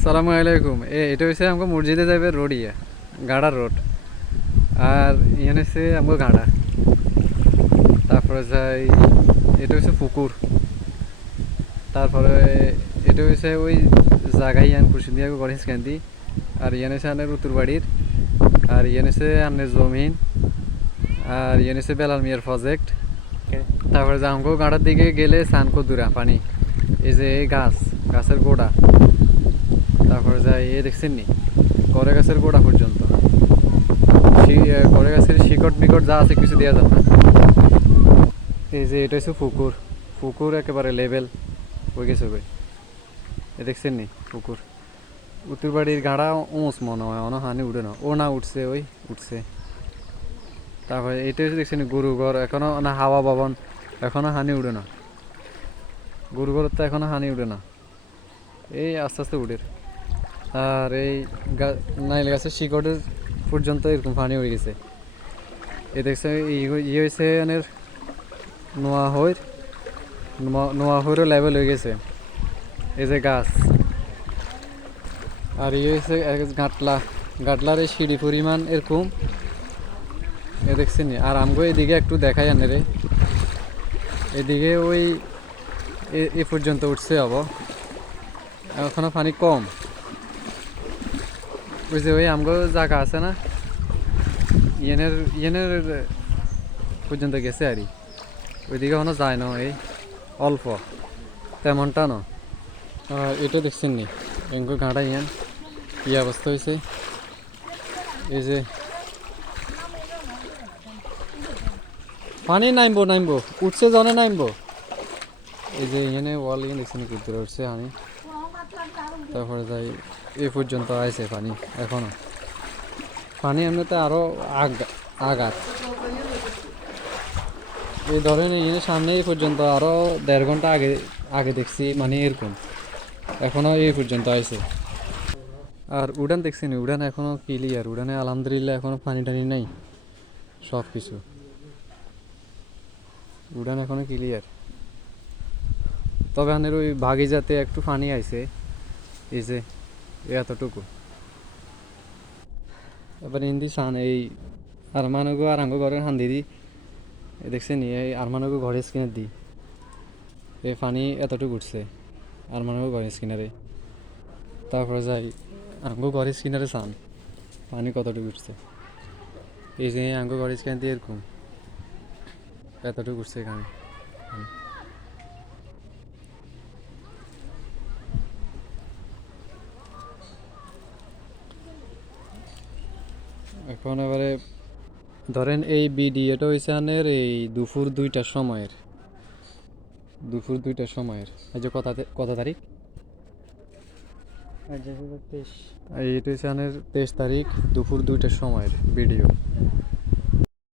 আসসালামু আলাইকুম। এটা হচ্ছে আমাকে মসজিদে যাবে রোড গাড়ার রোড। আর ইয়ান হচ্ছে আমাকে গাড়া। তারপরে যাই এটা হচ্ছে পুকুর। তারপরে এটা হচ্ছে ওই জায়গায় ইয়ান কুসুন্দিয়া গণেশ কান্দি। আর ইয়ান হচ্ছে আনের উত্তর বাড়ির। আর ইয়ান হচ্ছে আনের জমিন। আর ইয়ান হচ্ছে বেলাল মিয়ার প্রজেক্ট। তারপরে যে আমাকে গাড়ার দিকে গেলে সানকো দূরা পানি। এই যে এই গাছের গোড়া। তারপরে যাই দেখছেন নি করে গাছের গোড়া পর্যন্ত করে গাছের শিকড় মিকট যা আছে কিছু দেওয়া যাবে না। এই যে এটা হচ্ছে পুকুর। পুকুর একেবারে লেভেল হয়ে গেছে ভাই। দেখছেন নি পুকুর উত্তর বাড়ির গাড়া ওঁস মনে হয় অন হানি উঠে না ও না উঠছে ওই উঠছে। তারপরে এটা হচ্ছে দেখছেন গরু ঘর এখনো না হাওয়া ভবন এখনো হানি উঠে না। গরু ঘর তো এখনো হানি উঠে না এই আস্তে আস্তে উঠে। আর এই নাইল গাছের শিকড়ের পর্যন্ত এরকম পানি হয়ে গেছে। এ দেখছে ইয়ে হয়েছে এনের নোয়াহইরও লেভেল হয়ে গেছে। এই যে গাছ আর ইয়ে হয়েছে গাটলার এই সিঁড়ি পরিমাণ এরকম এ দেখছেন। আর আমগো এদিকে একটু দেখাই আনে রে এদিকে ওই এ পর্যন্ত উঠছে হব এখনো পানি কম। ওই যে ওই আমগো জায়গা আছে না ইয়েনের ইয়েনের পর্যন্ত গেছে আর ওইদিকে এখনো যায় না এই অল্প তেমনটা না। আর এটা দেখছেন নি এঙ্গো গাঁড়া ইয়ান কি অবস্থা হয়েছে। এই যে পানি নামবো উঠছে জনে নামবো। এই যে এখানে ওয়াল ইয়ান দেখছেন কুদ্দুর উঠছে আমি। তারপরে যাই এই পর্যন্ত আইছে পানি এখনো পানি এমনিতে আরো আগাত এই ধরেন এখানে সামনে এই পর্যন্ত আরো 1.5 ঘন্টা আগে আগে দেখছি মানে এরকম এখনো এই পর্যন্ত আইছে। আর উড়ান দেখছেন উড়ান এখনো ক্লিয়ার উড়ানে আলহামদুলিল্লাহ এখনো পানি টানি নাই সব কিছু উড়ান এখনো ক্লিয়ার। তবে আনের ওই ভাগি যাতে একটু পানি আইছে এই যে এতটুকু। এবার হিন্দি সান এই আরমানগো আর আঙ্গো ঘরের হান্দি দি দেখছেন এই আরমানগো ঘরের স্কিনার দি এই পানি এতটুকু উঠছে আরমানগো ঘরের স্কিনারে। তারপরে যাই আঙ্গো ঘরের স্কিনারে সান পানি কতটুকু উঠছে। এই যে আঙ্গো ঘরের স্কিনার দিয়ে এরকম এতটুকু উঠছে এখানে। এখন এবারে ধরেন এই ভিডিওটা হয়েছে আনের এই দুপুর 2টার সময়ের এই যে কত তারিখ এইটা হচ্ছে আনের 23 তারিখ দুপুর 2টার সময়ের ভিডিও।